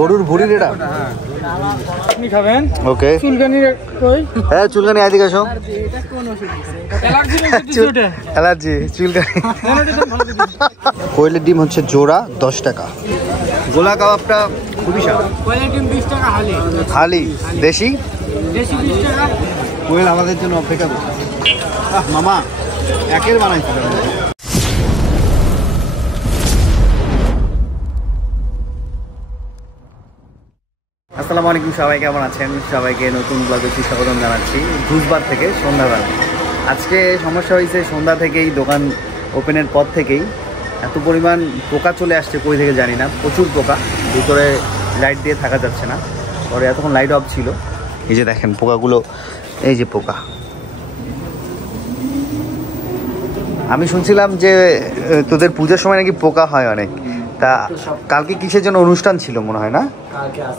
গরুর ভুড়ির এটা আপনি খাবেন? ওকে। চুলকানি কই? হ্যাঁ চুলকানি এদিকে আসো। অ্যালার্জি চুলকানি। কোয়েলের ডিম হচ্ছে জোড়া 10 টাকা। গোলা কাবাবটা খুবই স্বাদ। কোয়েলের ডিম 20 টাকা হালি। হালি দেশি? দেশি 20 টাকা। কোয়েল আমাদের জন্য অপেক্ষা করছে। মামা একের বানাইছে। আসসালামু আলাইকুম, সবাই কেমন আছেন? সবাইকে নতুন ব্লগে স্বাগতম জানাচ্ছি জুসবার থেকে সন্ধ্যাবেলা। আজকে সমস্যা হয়েছে, সন্ধ্যা থেকেই দোকান ওপেনের পর থেকেই এত পরিমাণ পোকা চলে আসছে, কই থেকে জানি না। প্রচুর পোকা, ভিতরে লাইট দিয়ে থাকা যাচ্ছে না। পরে এতক্ষণ লাইট অফ ছিল। এই যে দেখেন পোকাগুলো, এই যে পোকা। আমি শুনছিলাম যে তোদের পুজোর সময় নাকি পোকা হয় অনেক। তা কালকে কিসের জন্য অনুষ্ঠান ছিল মনে হয় না?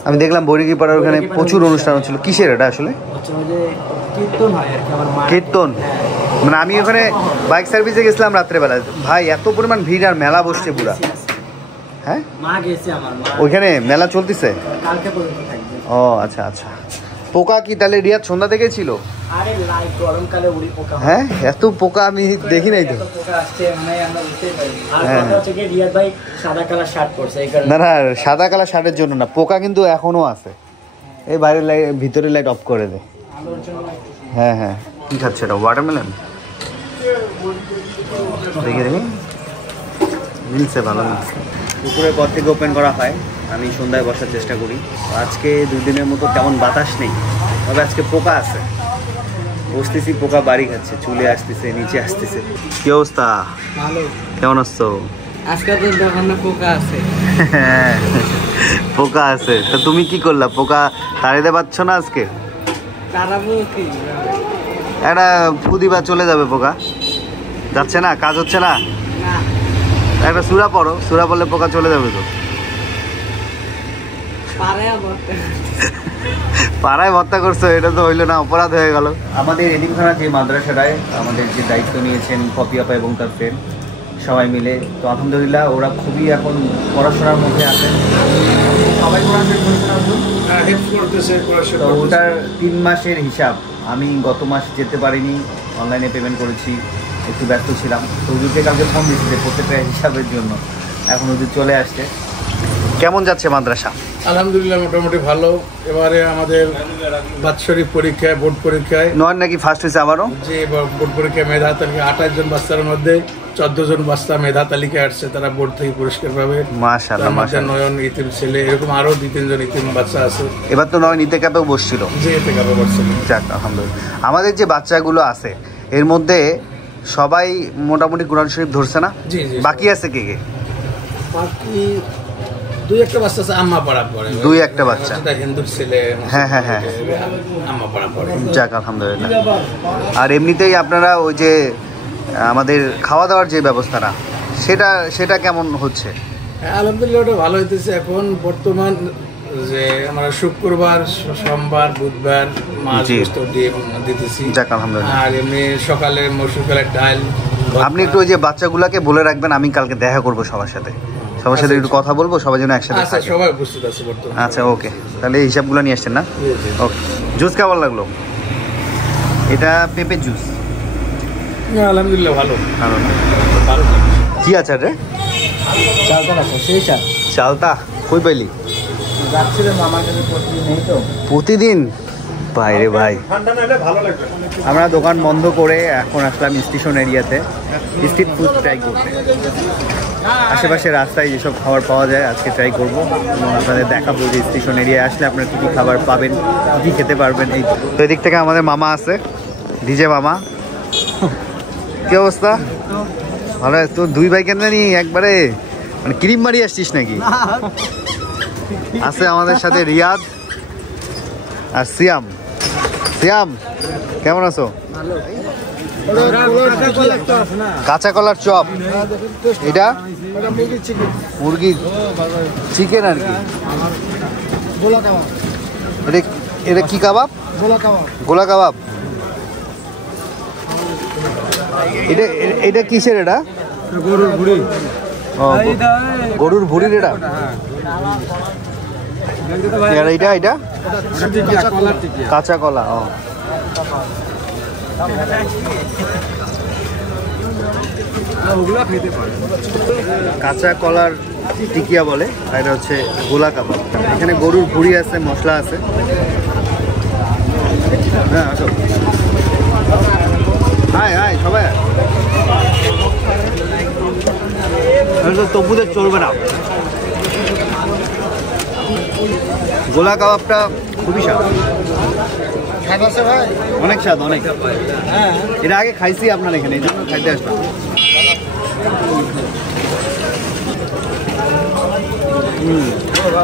আমি দেখলাম বৈরিকি পাড়ার ওখানে প্রচুর অনুষ্ঠান ছিল। কিসের এটা আসলে? কীর্তন। মানে আমি ওখানে বাইক সার্ভিসে গেছিলাম রাত্রেবেলা, ভাই এত পরিমাণ ভিড় আর মেলা বসছে পুরা। হ্যাঁ ওইখানে মেলা চলতেছে। ও আচ্ছা আচ্ছা। পোকা কি তাহলে রিয়াদ সন্ধ্যা থেকে ছিল? হ্যাঁ এত পোকা আমি দেখি নাই তো। না না, সাদা কালার শার্টের জন্য না, পোকা কিন্তু এখনো আছে। এই বাইরের লাইট, ভিতরের লাইট অফ করে দে। হ্যাঁ হ্যাঁ। কি খাচ্ছে এটা? ওয়াটারমেলন। দেখি দেখি, মিলছে, ভালো মিলছে। দুপুরের পর থেকে ওপেন করা হয়, আমি সন্ধ্যায় বসার চেষ্টা করি। আজকে 2 দিনের মতো তেমন বাতাস নেই, তবে আজকে পোকা আছে। বসতেছি, পোকা বাড়ি খাচ্ছে, চুলে আসতেছে, নিচে আসতেছে। কি অবস্থা? ভালো। কেমন আছো? আজকে তো দোকানে পোকা আছে। পোকা আছে, তা তুমি কি করলা? পোকা তাড়াইতে পারছো না আজকে? তাড়াবো কি? একটা ফু দিবা, চলে যাবে পোকা। যাচ্ছে না, কাজ হচ্ছে না। একটা সুরা পড়ো, সুরা পড়লে পোকা চলে যাবে তো। পাড়ায় ভর্তা করছো, এটা তো হইলো না, অপরাধ হয়ে গেল। আমাদের এদিনখানা যে মাদ্রাসাটায় আমাদের যে দায়িত্ব নিয়েছেন পপি আপা এবং তার ফ্রেন্ড সবাই মিলে, তো আলহামদুলিল্লাহ ওরা খুবই এখন পড়াশোনার মধ্যে আছেন। সবাই ওটার 3 মাসের হিসাব। আমি গত মাস যেতে পারিনি, অনলাইনে পেমেন্ট করেছি, একটু ব্যস্ত ছিলাম। তো ওদেরকে কালকে ফোন দিচ্ছি যে প্রত্যেকটা হিসাবের জন্য। এখন ওদের চলে আসছে। কেমন যাচ্ছে মাদ্রাসা? আলহামদুলিল্লাহ মোটামুটি ভালো। এবারে আমাদের বাৎসরিক পরীক্ষায়, বোর্ড পরীক্ষায় নয়ন নাকি ফার্স্ট হয়েছে আবারও। যে বোর্ড পরীক্ষায় মেধা তালিকা 28 জন বাচ্চার মধ্যে 14 জন বাচ্চা মেধা তালিকায় আসছে, তারা বোর্ড থেকে পুরস্কার পাবে। মাশাআল্লাহ মাশাআল্লাহ। নয়ন ইতিম ছেলে, এরকম আরো 2-3 জন ইতিম বাচ্চা আছে। এবার তো নয়ন ইতে ক্যাপেও বসছিল। যে ইতে ক্যাপে বসছিল। যাক আলহামদুলিল্লাহ। আমাদের যে বাচ্চাগুলো আছে এর মধ্যে সবাই মোটামুটি কোরআন শরীফ ধরছে না? জি জি। বাকি আছে কে কে? বাকি 2-1টা বাচ্চা আছে আম্মা পাড়া পড়ে। 2-1টা বাচ্চা হিন্দুর ছেলে। হ্যাঁ হ্যাঁ হ্যাঁ, আম্মা পাড়া পড়ে। যাক আলহামদুলিল্লাহ। আর এমনিতেই আপনারা ওই যে আমাদের খাওয়া দাওয়ার যে ব্যবস্থাটা, সেটা কেমন হচ্ছে? আলহামদুলিল্লাহ ওটা ভালো হইতেছে। এখন বর্তমান যে আমরা শুক্রবার, সোমবার, বুধবার মাছ দিতেছি। যাক আলহামদুলিল্লাহ। আর এমনি সকালে মসুরকালের ডাল। আপনি একটু ওই যে বাচ্চাগুলোকে বলে রাখবেন, আমি কালকে দেখা করবো সবার সাথে একটু কথা বলবো, সবাই যেন একসাথে থাকে। সবাই উপস্থিত আছে বর্তমানে। আচ্ছা ওকে, তাহলে এই হিসাবগুলো নিয়ে আসছেন না? ওকে। জুস কেমন লাগলো? এটা পেঁপে জুস। আলহামদুলিল্লাহ ভালো। ভালো। কি আছে রে? চালতা আছে, সেই চাল। চালতা কই পাইলি? যাচ্ছিলাম আমার কাছে প্রতিদিন, এই তো প্রতিদিন। বাইরে ভাই, ঠান্ডা না হলে ভালো লাগবে। আমরা দোকান বন্ধ করে এখন আসলাম স্টেশন এরিয়াতে স্ট্রিট ফুড ট্রাই করতে। আশেপাশে রাস্তায় যেসব খাবার পাওয়া যায় আজকে ট্রাই করব এবং আপনাদের দেখাবো যে স্টেশন এরিয়ায় আসলে আপনারা কী কী খাবার পাবেন, কী খেতে পারবেন। এই তো এদিক থেকে আমাদের মামা আছে, ডিজে মামা। কি অবস্থা? ভালো। তো 2 ভাই কেন জানি একবারে মানে ক্রিম মারি আসছিস নাকি? আছে আমাদের সাথে রিয়াদ আর সিয়াম। সিয়াম কেমন আছো? কাঁচা কলার চপ। এটা মুরগি চিকেন আর কি। এটা কি কাবাব? গোলা কাবাব। এটা কিসের? এটা গরুর ভুড়ি। ও গরুর ভুড়ির এটা আর এইটা এটা কাঁচা কলা। ও কাঁচা কলার টিকিয়া বলে, আর এটা হচ্ছে গোলা কাবাব। এখানে গরুর ভুড়ি আছে, মশলা আছে। হ্যাঁ আসো, হাই হাই সবাই। তবুদের চলবে না। গোলা কাবাবটা খুবই স্বাদ, অনেক স্বাদ, অনেক। এটা আগে খাইছি আপনার এখানে, এই জন্য খাইতে আসলাম।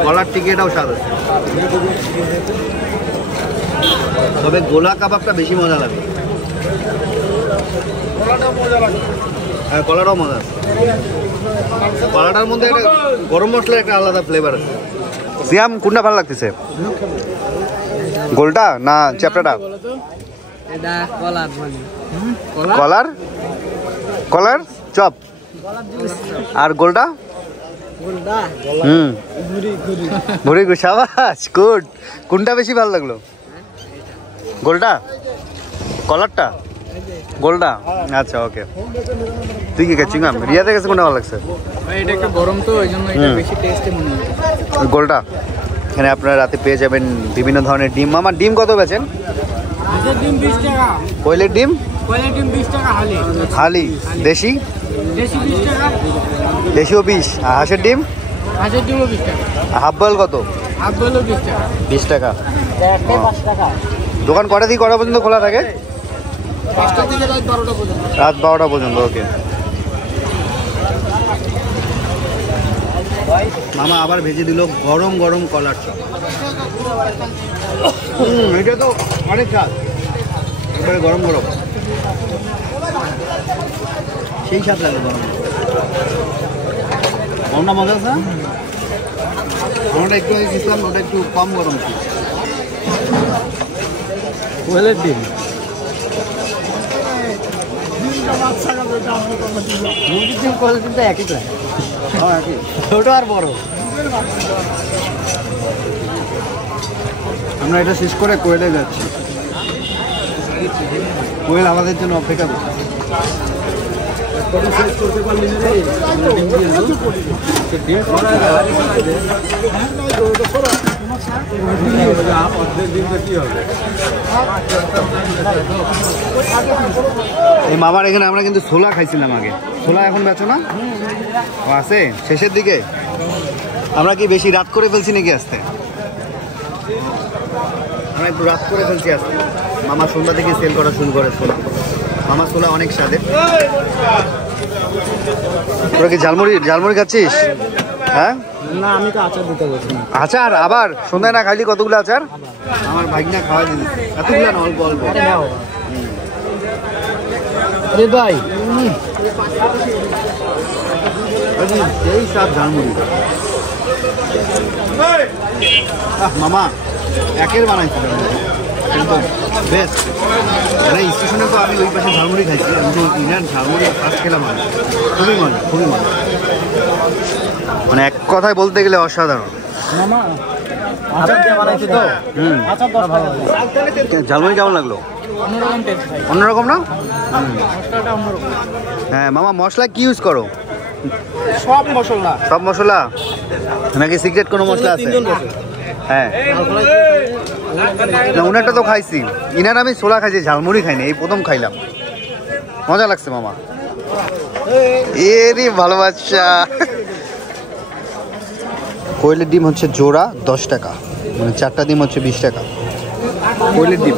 কলার টিকিটাও স্বাদ আছে, তবে গোলা কাবাবটা বেশি মজা লাগে। হ্যাঁ কলাটাও মজা আছে। কলাটার মধ্যে একটা গরম মশলার একটা আলাদা ফ্লেভার আছে। সিয়াম কোনটা ভালো লাগতেছে, গোলটা না চ্যাপটাটা? এটা কলার মানে কলার কলার চপ আর গোলটা ভুড়ি সাবাস গুড। কোনটা বেশি ভালো লাগলো, গোলটা কলারটা গোলটা? আচ্ছা ওকে। তুই কি খাচ্ছি না? রিয়াদের কাছে কোনটা ভালো লাগছে? এটা একটু গরম তো ওই জন্য এটা বেশি টেস্টি মনে হয়। গোলটা। এখানে আপনারা রাতে পেয়ে যাবেন বিভিন্ন ধরনের ডিম। মামা ডিম কত বেচেন? ডিম 20 টাকা। কোয়েলের ডিম? কোয়েলের ডিম 20 টাকা হালি। হালি? দেশি? দেশি 20 টাকা। দেশিও 20। আর হাঁসের ডিম? হাঁসের ডিমও 20 টাকা। হাফ বয়েল কত? হাফ বয়েলও 20 টাকা। 20 টাকা। 5 টাকা। দোকান কটা থেকে কটা পর্যন্ত খোলা থাকে? 5টা থেকে রাত 12টা পর্যন্ত। রাত 12টা পর্যন্ত। ওকে। মামা আবার ভেজে দিল গরম গরম কলার চপ। এটা তো অনেক স্বাদ, এবারে গরম গরম সেই স্বাদ লাগে গরম। গরমটা মজা আছে, গরমটা একটু দিয়েছিলাম, ওটা একটু কম গরম ছিল। কোয়েলের ডিম মুরগির ডিম কোয়েলের ডিমটা একই প্রায়। হ্যাঁ একই, ছোট আর বড়। আমরা এটা শেষ করে কোয়েলে যাচ্ছি। কোয়েল আমাদের জন্য অপেক্ষা করছে। এই মামার এখানে আমরা কিন্তু ছোলা খাইছিলাম আগে। ছোলা এখন বেচো না? ও আছে শেষের দিকে। আমরা কি বেশি রাত করে ফেলছি নাকি আসতে? আমরা একটু রাত করে ফেলছি আসতে। মামা সন্ধ্যা থেকে সেল করা শুরু করে ছোলা। মামা ছোলা অনেক স্বাদের। তোরা কি ঝালমুড়ি খাচ্ছিস? হ্যাঁ না আমি তো আচার দিতে গেছি। আচার আবার সন্ধ্যায় না খাইলি? কতগুলো আচার? আমার ভাগনা খাওয়া দিন। এতগুলো না, অল্প অল্প। রে ভাই এই সব ঝালমুড়ি মামা একের বানাইছিল একদম বেস্ট। মানে স্টেশনে তো আমি ওই পাশে ঝালমুড়ি খাইছি, কিন্তু ইনার ঝালমুড়ি ফার্স্ট খেলাম আমি। খুবই মজা, খুবই মজা। মানে এক কথায় বলতে গেলে অসাধারণ। মামা আচার দিয়ে বানাইছি তো। আচার তো ভালো লাগে। ঝালমুড়ি কেমন লাগলো? অন্যরকম টেস্ট ভাই। অন্যরকম না? মশলাটা অন্যরকম। হ্যাঁ মামা মশলা কি ইউজ করো? সব মশলা। সব মশলা নাকি সিক্রেট কোনো মশলা আছে? হ্যাঁ না, উনারটা তো খাইছি। ইনার আমি ছোলা খাইছি, ঝালমুড়ি খাইনি, এই প্রথম খাইলাম। মজা লাগছে মামা। এরই ভালোবাসা। কোয়েলের ডিম হচ্ছে জোড়া 10 টাকা, মানে 4টা ডিম হচ্ছে 20 টাকা। কোয়েলের ডিম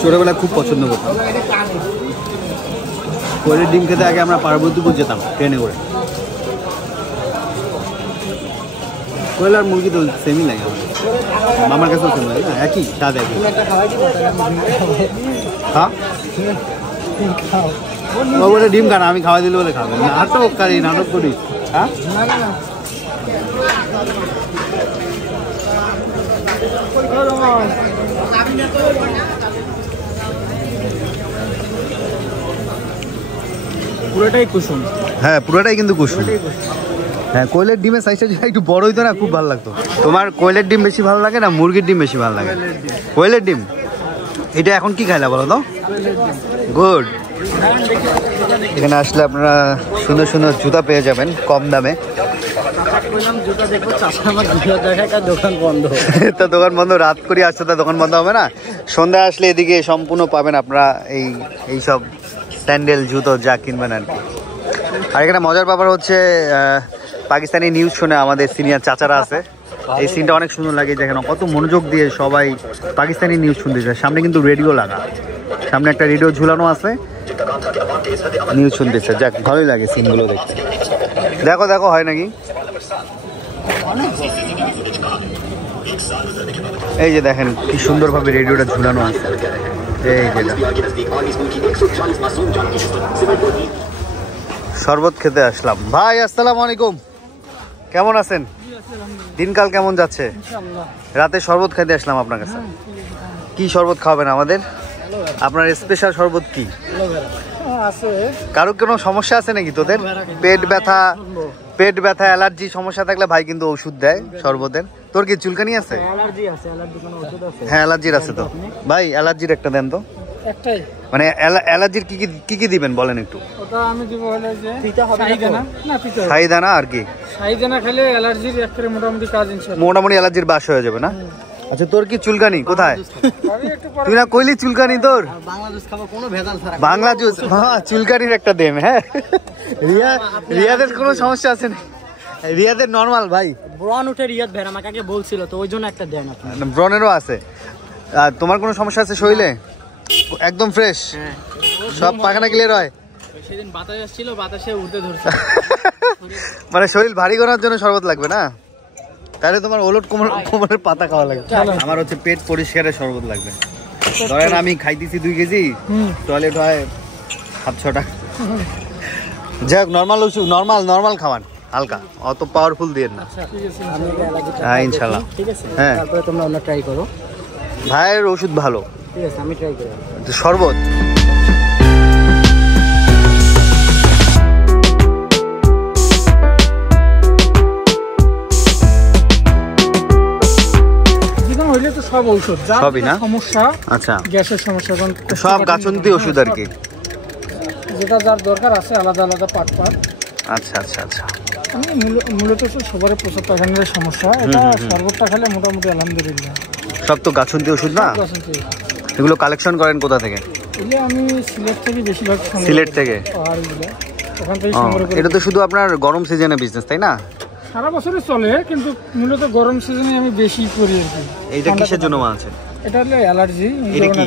ছোটোবেলায় খুব পছন্দ করতাম। কোয়েলের ডিম খেতে আগে আমরা পার্বতীপুর যেতাম ট্রেনে করে। কোয়েল আর মুরগি তো সেমই লাগে আমাদের, মামার কাছেও সেম লাগে না, একই স্বাদ একই। হ্যাঁ ও বলে ডিম খানা, আমি খাওয়া দিলে বলে খাবে। নাটক করি, নাটক করি। হ্যাঁ পুরোটাই কুসুম। হ্যাঁ পুরোটাই কিন্তু কুসুম। হ্যাঁ, কোয়েলের ডিমের সাইজটা যদি একটু বড় হইতো না খুব ভালো লাগতো। তোমার কোয়েলের ডিম বেশি ভালো লাগে না মুরগির ডিম বেশি ভালো লাগে? কোয়েলের ডিম। এটা এখন কি খাইলা বলো তো? গুড। এখানে আসলে আপনারা সুন্দর সুন্দর জুতা পেয়ে যাবেন কম দামে। দোকান বন্ধ। তা দোকান বন্ধ, রাত করে আসছে তা দোকান বন্ধ হবে না? সন্ধ্যা আসলে এদিকে সম্পূর্ণ পাবেন আপনারা এই সব স্যান্ডেল জুতো যা কিনবেন আর কি। আর এখানে মজার ব্যাপার হচ্ছে পাকিস্তানি নিউজ শুনে আমাদের সিনিয়র চাচারা আছে, এই সিনটা অনেক সুন্দর লাগে। দেখেন কত মনোযোগ দিয়ে সবাই পাকিস্তানি নিউজ শুনতে চায়। সামনে কিন্তু রেডিও লাগা, সামনে একটা রেডিও ঝুলানো আছে, নিউজ শুনতেছে। যাক, ভালোই লাগে সিনগুলো দেখতে। দেখো দেখো হয় নাকি? এই যে দেখেন কি সুন্দরভাবে রেডিওটা ঝুলানো আছে। এই যেটা শরবত খেতে আসলাম। ভাই আসসালামু আলাইকুম, কেমন আছেন? দিনকাল কেমন যাচ্ছে? রাতে শরবত খেতে আসলাম আপনার কাছে। কি শরবত খাবেন আমাদের? আপনার স্পেশাল শরবত কি? কারো কোনো সমস্যা আছে নাকি তোদের? পেট ব্যথা অ্যালার্জি সমস্যা থাকলে ভাই কিন্তু ওষুধ দেয় শরবতের। তোর কি চুলকানি আছে? হ্যাঁ, অ্যালার্জির আছে তো ভাই। অ্যালার্জির একটা দেন তো। একটাই মানে অ্যালার্জির কি কি দিবেন বলেন একটু। ওটা আমি দিব হলো যে শাহিদানা আর কি? শাহিদানা খেলে অ্যালার্জির একেবারে মোটামুটি কাজ ইনশাআল্লাহ। মোটামুটি অ্যালার্জির বাস হয়ে যাবে না? আচ্ছা, তোর কি চুলকানি কোথায়? তুই না কইলি চুলকানি তোর? বাংলা জুস। হ্যাঁ, চুলকানির একটা দেন। হ্যাঁ, রিয়াদের কোনো সমস্যা আছে না? রিয়াদের নরমাল ভাই, ব্রন উঠে রিয়াদ ভাই আমাকে আগে বলছিল তো, ওই জন্য একটা দেন আপনি। ব্রনেরও আছে। আর তোমার কোনো সমস্যা আছে শরীরে? একদম ফ্রেশ, সব পায়খানা ক্লিয়ার হয়? সেদিন বাতাস আসছিল, বাতাসে উঠতে ধরছে। মানে শরীর ভারী করার জন্য শরবত লাগবে না? তাহলে তোমার ওলট কোমরের পাতা খাওয়া লাগবে। আমার হচ্ছে পেট পরিষ্কারের শরবত লাগবে। ধরেন আমি খাইতেছি 2 কেজি, টয়লেট হয় 7-6টা। যাই হোক, নর্মাল খাওয়ান, হালকা, অত পাওয়ারফুল দিয়ে না। হ্যাঁ ইনশাল্লাহ। হ্যাঁ, তারপরে তোমরা অন্য ট্রাই করো। ভাইয়ের ওষুধ ভালো, ঠিক আছে আমি ট্রাই করি। শরবত হইলে তো সব ঔষধ সবই না সমস্যা। আচ্ছা, গ্যাসের সমস্যা, সব গাছন্তি ওষুধ আর কি, যেটা যার দরকার আছে আলাদা আলাদা পার্ট। আচ্ছা আচ্ছা আচ্ছা। আমি মূলত সবার প্রসাব পায়খানার সমস্যা, এটা শরবতটা খেলে মোটামুটি আলহামদুলিল্লাহ। সব তো গাছন্তি ওষুধ না? এগুলো কালেকশন করেন কোথা থেকে? এগুলো আমি সিলেট থেকে বেশিরভাগ। সিলেট থেকে? পাহাড়গুলো ওখান থেকে সংগ্রহ করি। এটা তো শুধু আপনার গরম সিজনে বিজনেস তাই না? সারা বছরই চলে, কিন্তু মূলত গরম সিজনে আমি বেশি করি আর কি। এইটা কিসের জন্য বানাচ্ছেন? এটা হলো অ্যালার্জি। এটা কি?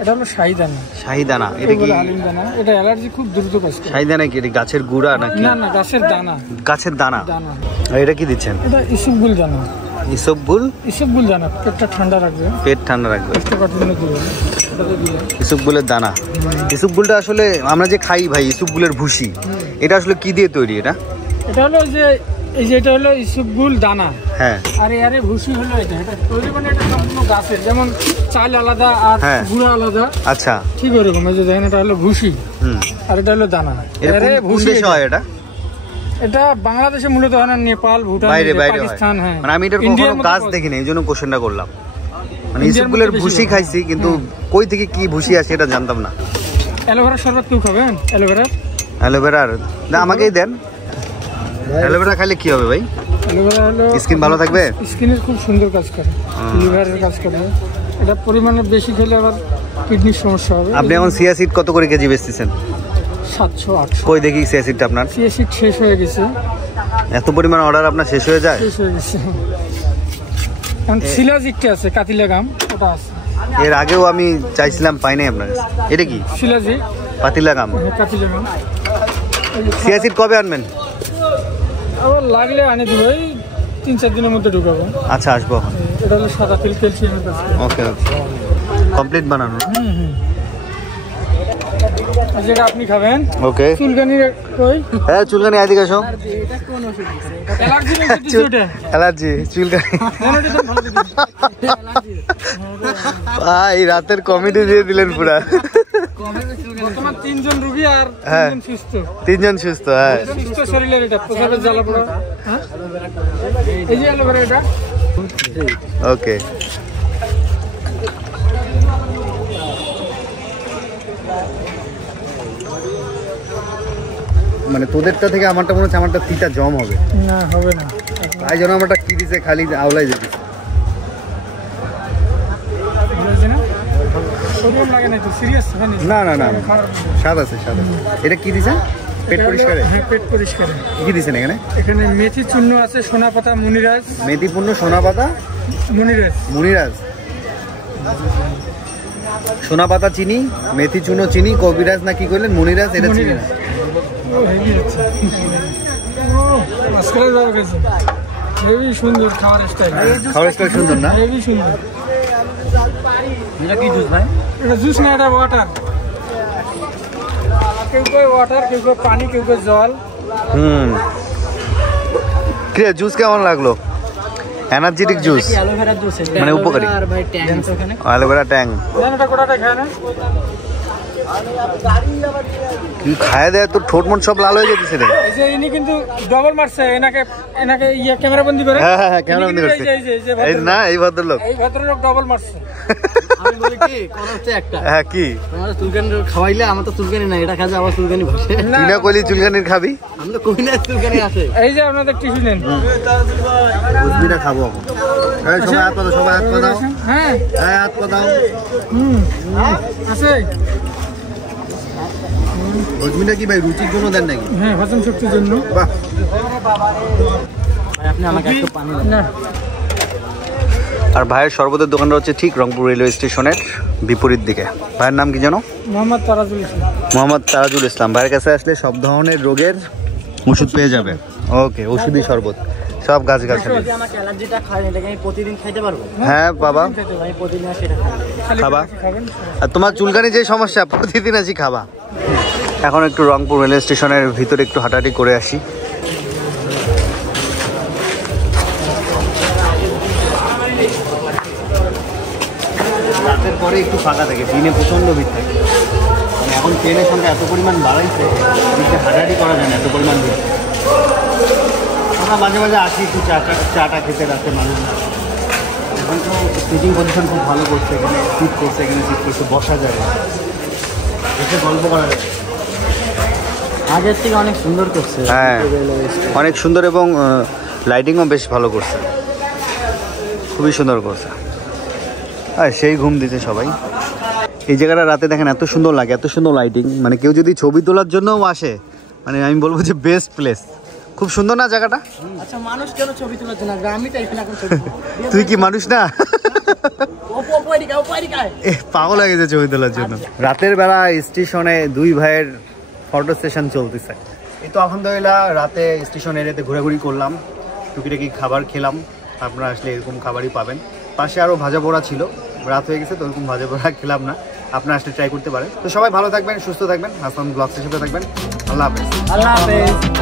এটা হলো শাহিদানা। শাহিদানা? এটা কি? আলিম দানা। এটা অ্যালার্জি খুব দ্রুত কাজ করে। শাহিদানা কি এটা গাছের গুঁড়া নাকি? না না, গাছের দানা। গাছের দানা। আর এটা কি দিচ্ছেন? এটা ইসবগুল দানা। ইসবগুল দানা পেটটা ঠান্ডা রাখবে, পেট ঠান্ডা রাখবে। কোষ্ঠকাঠিন্য দূর হবে এটাতে দিলে। ইসবগুলের দানা। ইসবগুলটা আসলে আমরা যে খাই ভাই, ইসবগুলের ভুসি, এটা আসলে কি দিয়ে তৈরি? এটা হলো যে এই যে এটা হলো ইসবগুল দানা। হ্যাঁ। আরে ভুসি হলো এটা তৈরি, মানে এটা সম্পূর্ণ গাছের, যেমন চাল আলাদা আর গুঁড়া আলাদা। আচ্ছা, ঠিক ওরকম। এই যে দেখেন এটা হলো ভুসি, আর এটা হলো দানা। কোন দেশে হয় এটা? এটা বাংলাদেশে মূলত হয় না, নেপাল, ভুটান, পাকিস্তান। হ্যাঁ, মানে আমি এটার কখনো গাছ দেখিনি, এই জন্য কোশ্চেনটা করলাম। মানে ইসবগুলের ভুসি খাইছি, কিন্তু কই থেকে কি ভুসি আসে এটা জানতাম না। অ্যালোভেরা শরবত কেউ খাবেন? অ্যালোভেরার না, আমাকেই দেন। অ্যালোভেরা খাইলে কি হবে ভাই? অ্যালোভেরা হলো স্কিন ভালো থাকবে, স্কিনের খুব সুন্দর কাজ করে, লিভারের কাজ করে। এটা পরিমাণে বেশি খেলে আবার কিডনির সমস্যা হবে। আপনি এখন চিয়া সিড কত করে কেজি বেচতেছেন? 700-800। কই দেখি চিয়া সিডটা আপনার? চিয়া সিড শেষ হয়ে গেছে। এত পরিমাণ অর্ডার আপনার শেষ হয়ে যায়? শেষ হয়ে গেছে। এখন শিলাজিকটা আছে, কাতিলাগাম, ওটা আছে। এর আগেও আমি চাইছিলাম, পাই নাই আপনার কাছে। এটা কি? শিলাজিক, পাতিলাগাম। কাতিলাগাম। চিয়া সিড কবে আনবেন? আবার লাগলে আনি দেবো, এই 3-4 দিনের মধ্যে ঢুকাবো। আচ্ছা, আসবো। এটা হলো সাদা তেল, ক্যালসিয়ামের কাজ করে। ওকে ওকে, কমপ্লিট বানানো। যেটা আপনি খাবেন। ওকে। চুলকানি কই? হ্যাঁ, চুলকানি আইদিকে আসো। এটা কোন ওষুধ দিছে? অ্যালার্জির ওষুধ দিছে ওটা। অ্যালার্জি, চুলকানি। ভাই রাতের কমেডি দিয়ে দিলেন পুরা। বর্তমান 3 জন রোগী আর হ্যাঁ। 3 জন সুস্থ। 3 জন সুস্থ, হ্যাঁ। সুস্থ শরীরের এটা প্রসাবের জ্বালা পোড়া। হ্যাঁ এই যে অ্যালোভেরা এটা ওকে। মানে তোদেরটা থেকে আমারটা মনে হচ্ছে আমারটা তিতা জম হবে। না হবে না, তাই জন্য আমারটা কি দিছে খালি আওলাই যেতে। বুঝছ না ওরকম লাগে না তো সিরিয়াস মানে না না না স্বাদ আছে, স্বাদ আছে। এটা কি দিছে? পেট পরিষ্কারে? হ্যাঁ পেট পরিষ্কারে। কি দিছেন এখানে? এখানে মেথি চূর্ণ আছে, সোনা পাতা, মুনিরাজ। মেথি পূর্ণ, সোনা পাতা, মুনিরাজ, মুনিরাজ, সোনা পাতা, চিনি, মেথি চূর্ণ, চিনি, কবিরাজ না কি কইলেন? মুনিরাজ। এটা চিনি না। ও হেভি হচ্ছে। ও আজকাল যাওয়া গেছে। হেভি সুন্দর খাবার স্টাইল। খাবার স্টাইল সুন্দর না? হেভি সুন্দর। এটা কি জুস ভাই? এটা জুস না, এটা ওয়াটার। কেউ কেউ ওয়াটার, কেউ কেউ পানি, কেউ কেউ জল। কি জুস কেমন লাগলো? এনার্জেটিক জুস অ্যালোভেরা জুস মানে উপকারী। আর ভাই ট্যাঙ্ক ওখানে অ্যালোভেরা ট্যাং দেন এটা গোটাটা খায় না। কি খায় দেয় তোর ঠোঁট মন সব লাল হয়ে যেতেছে রে। এই যে ইনি কিন্তু ডবল মারছে, এনাকে এনাকে ইয়ে ক্যামেরা বন্দি করে। হ্যাঁ হ্যাঁ ক্যামেরা বন্দি করছে। এই না এই ভদ্রলোক, এই ভদ্রলোক ডবল মারছে। আমি বলি কি কোন হচ্ছে একটা হ্যাঁ কি তোমার চুলকানি খাওয়াইলে আমার তো চুলকানি না, এটা খাবে আবার চুলকানি বসে। তুই না কইলি চুলকানির খাবি? আমি তো কই না চুলকানি আছে। এই যে আপনাদের টিফিন নেন। বুঝবিটা খাবো এখন। এই সবাই হাত পাতাও, সবাই হাত পাতাও। হ্যাঁ হ্যাঁ হাত পাতাও। আছে। বুঝবিটা কি ভাই রুচির জন্য দেন নাকি? হ্যাঁ হজম শক্তির জন্য। বাহ। ভাই আপনি আমাকে একটু পানি দেন না আর ভাইয়ের শরবতের দোকানটা হচ্ছে ঠিক রংপুর রেলওয়ে স্টেশনের বিপরীত দিকে। ভাইয়ের নাম কি জানো? মোহাম্মদ তারাজুল ইসলাম। মোহাম্মদ তারাজুল ইসলাম। ভাইয়ের কাছে আসলে সব ধরনের রোগের ওষুধ পেয়ে যাবে। ওকে, ওষুধি শরবত সব গাছ গাছালি। যদি আমাকে অ্যালার্জিটা খায় এটাকে আমি প্রতিদিন খাইতে পারবো? হ্যাঁ বাবা আমি প্রতিদিন সেটা খাই। খাবা। আর তোমার চুলকানি যে সমস্যা প্রতিদিন আছি খাবা। এখন একটু রংপুর রেলওয়ে স্টেশনের ভিতরে একটু হাঁটাহাঁটি করে আসি। রাতের পরে একটু ফাঁকা থাকে, দিনে প্রচণ্ড ভিড় থাকে। মানে এখন ট্রেনের সংখ্যা এত পরিমাণ বাড়াইছে, হাঁটাহাঁটি করা যায় না, এত পরিমাণ ভিড়। আমরা মাঝে মাঝে আসি একটু চাটা খেতে রাতে মানুষ। এখন তো সিটিং পজিশন খুব ভালো করছে, এখানে সিট করছে, এখানে সিট করছে, বসা যায়, এসে গল্প করা যায়। আগের থেকে অনেক সুন্দর করছে। হ্যাঁ অনেক সুন্দর এবং লাইটিংও বেশ ভালো করছে, খুবই সুন্দর করছে। আর সেই ঘুম দিতে সবাই। এই জায়গাটা রাতে দেখেন এত সুন্দর লাগে, এত সুন্দর লাইটিং। মানে কেউ যদি ছবি তোলার জন্যও আসে, মানে আমি বলবো যে বেস্ট প্লেস। খুব সুন্দর না জায়গাটা? আচ্ছা মানুষ কেন ছবি তোলার জন্য? আমি তো এখানে এখন ছবি তুই কি মানুষ না? এ পাগল হয়ে গেছে ছবি তোলার জন্য। রাতের বেলা স্টেশনে দুই ভাইয়ের ফটো সেশন চলতেছে। এই তো আলহামদুলিল্লাহ রাতে স্টেশন এরিয়াতে ঘোরাঘুরি করলাম, টুকিটাকি খাবার খেলাম। আপনারা আসলে এরকম খাবারই পাবেন। পাশে আরও ভাজা পোড়া ছিল, রাত হয়ে গেছে তো ওরকম ভাজা পোড়া খেলাম না। আপনারা আসলে ট্রাই করতে পারেন। তো সবাই ভালো থাকবেন, সুস্থ থাকবেন, হাসান ব্লগসের সাথে থাকবেন। আল্লাহ হাফেজ। আল্লাহ হাফেজ।